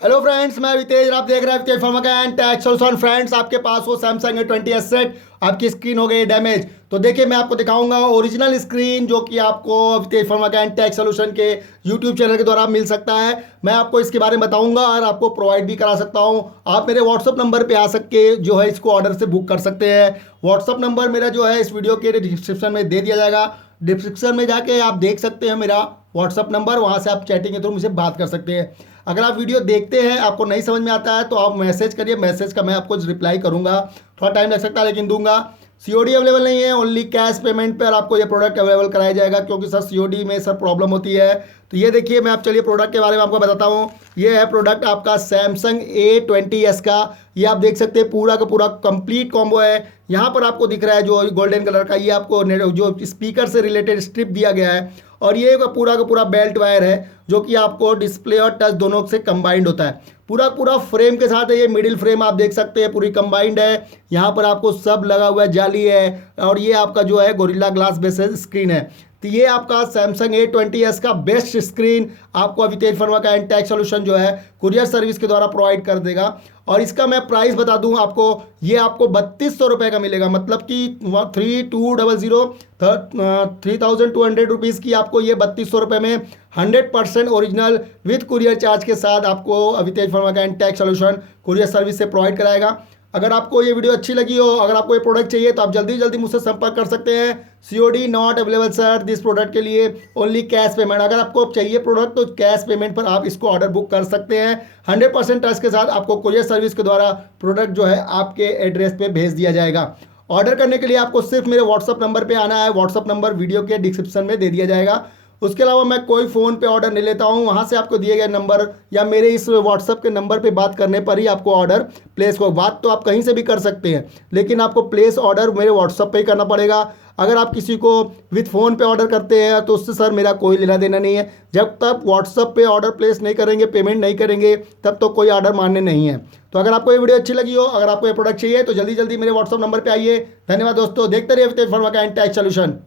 Hello friends, मैं अवितेज। आप देख रहे हैं अवितेज फंवर्क्स&टेक सॉल्यूशन। फ्रेंड्स, आपके पास वो सैमसंग A20s सेट, आपकी स्क्रीन हो गई डैमेज। तो देखिए, मैं आपको दिखाऊंगा ओरिजिनल स्क्रीन जो कि आपको अवितेज फंवर्क्स&टेक सॉल्यूशन के यूट्यूब चैनल के द्वारा मिल सकता है। मैं आपको इसके बारे में बताऊंगा और आपको प्रोवाइड भी करा सकता हूं। आप मेरे व्हाट्सअप नंबर पर आ सकते जो है इसको ऑर्डर से बुक कर सकते हैं। व्हाट्सअप नंबर मेरा जो है इस वीडियो के डिस्क्रिप्शन में दे दिया जाएगा। डिस्क्रिप्शन में जाके आप देख सकते हैं मेरा व्हाट्सअप नंबर, वहाँ से आप चैटिंग के थ्रू मुझसे बात कर सकते हैं। अगर आप वीडियो देखते हैं, आपको नहीं समझ में आता है तो आप मैसेज करिए, मैसेज का मैं आपको रिप्लाई करूंगा। थोड़ा टाइम लग सकता है लेकिन दूंगा। सीओडी अवेलेबल नहीं है, ओनली कैश पेमेंट पर आपको ये प्रोडक्ट अवेलेबल कराया जाएगा, क्योंकि सर सीओडी में सर प्रॉब्लम होती है। तो ये देखिए, मैं आप चलिए प्रोडक्ट के बारे में आपको बताता हूँ। ये है प्रोडक्ट आपका सैमसंग A20s का। ये आप देख सकते हैं पूरा का पूरा कंप्लीट कॉम्बो है। यहाँ पर आपको दिख रहा है जो गोल्डन कलर का, ये आपको जो स्पीकर से रिलेटेड स्ट्रिप दिया गया है। और ये का पूरा बेल्ट वायर है जो कि आपको डिस्प्ले और टच दोनों से कंबाइंड होता है। पूरा फ्रेम के साथ है। ये मिडिल फ्रेम आप देख सकते हैं पूरी कंबाइंड है। यहाँ पर आपको सब लगा हुआ है, जाली है, और ये आपका जो है गोरिल्ला ग्लास बेस्ड स्क्रीन है। तो ये आपका सैमसंग A20s का बेस्ट स्क्रीन आपको अवितेज फंवर्क्स&टेक सॉल्यूशन जो है कुरियर सर्विस के द्वारा प्रोवाइड कर देगा। और इसका मैं प्राइस बता दूं आपको, ये आपको 3200 रुपये का मिलेगा, मतलब कि 3200 रुपीज़ की आपको ये 3200 रुपये में 100% ओरिजिनल विथ कुरियर चार्ज के साथ आपको अवितेज फंवर्क्स&टेक सॉल्यूशन कुरियर सर्विस से प्रोवाइड कराएगा। अगर आपको ये वीडियो अच्छी लगी हो, अगर आपको ये प्रोडक्ट चाहिए तो आप जल्दी मुझसे संपर्क कर सकते हैं। COD not available sir this product के लिए, ओनली कैश पेमेंट। अगर आपको चाहिए प्रोडक्ट तो कैश पेमेंट पर आप इसको ऑर्डर बुक कर सकते हैं। 100% ट्रस्ट के साथ आपको कुरियर सर्विस के द्वारा प्रोडक्ट जो है आपके एड्रेस पे भेज दिया जाएगा। ऑर्डर करने के लिए आपको सिर्फ मेरे व्हाट्सअप नंबर पर आना है। व्हाट्सअप नंबर वीडियो के डिस्क्रिप्शन में दे दिया जाएगा। उसके अलावा मैं कोई फ़ोन पे ऑर्डर नहीं लेता हूँ। वहाँ से आपको दिए गए नंबर या मेरे इस व्हाट्सअप के नंबर पे बात करने पर ही आपको ऑर्डर प्लेस हो। बात तो आप कहीं से भी कर सकते हैं, लेकिन आपको प्लेस ऑर्डर मेरे व्हाट्सअप पे ही करना पड़ेगा। अगर आप किसी को विथ फ़ोन पे ऑर्डर करते हैं तो उससे सर मेरा कोई लेना देना नहीं है। जब तक व्हाट्सअप पे ऑर्डर प्लेस नहीं करेंगे, पेमेंट नहीं करेंगे, तब तो कोई ऑर्डर मान्य नहीं है। तो अगर आपको ये वीडियो अच्छी लगी हो, अगर आपको ये प्रोडक्ट चाहिए तो जल्दी मेरे व्हाट्सअप नंबर पर आइए। धन्यवाद दोस्तों, देखते रहिए अवितेज फंवर्क्स&टेक सॉल्यूशन।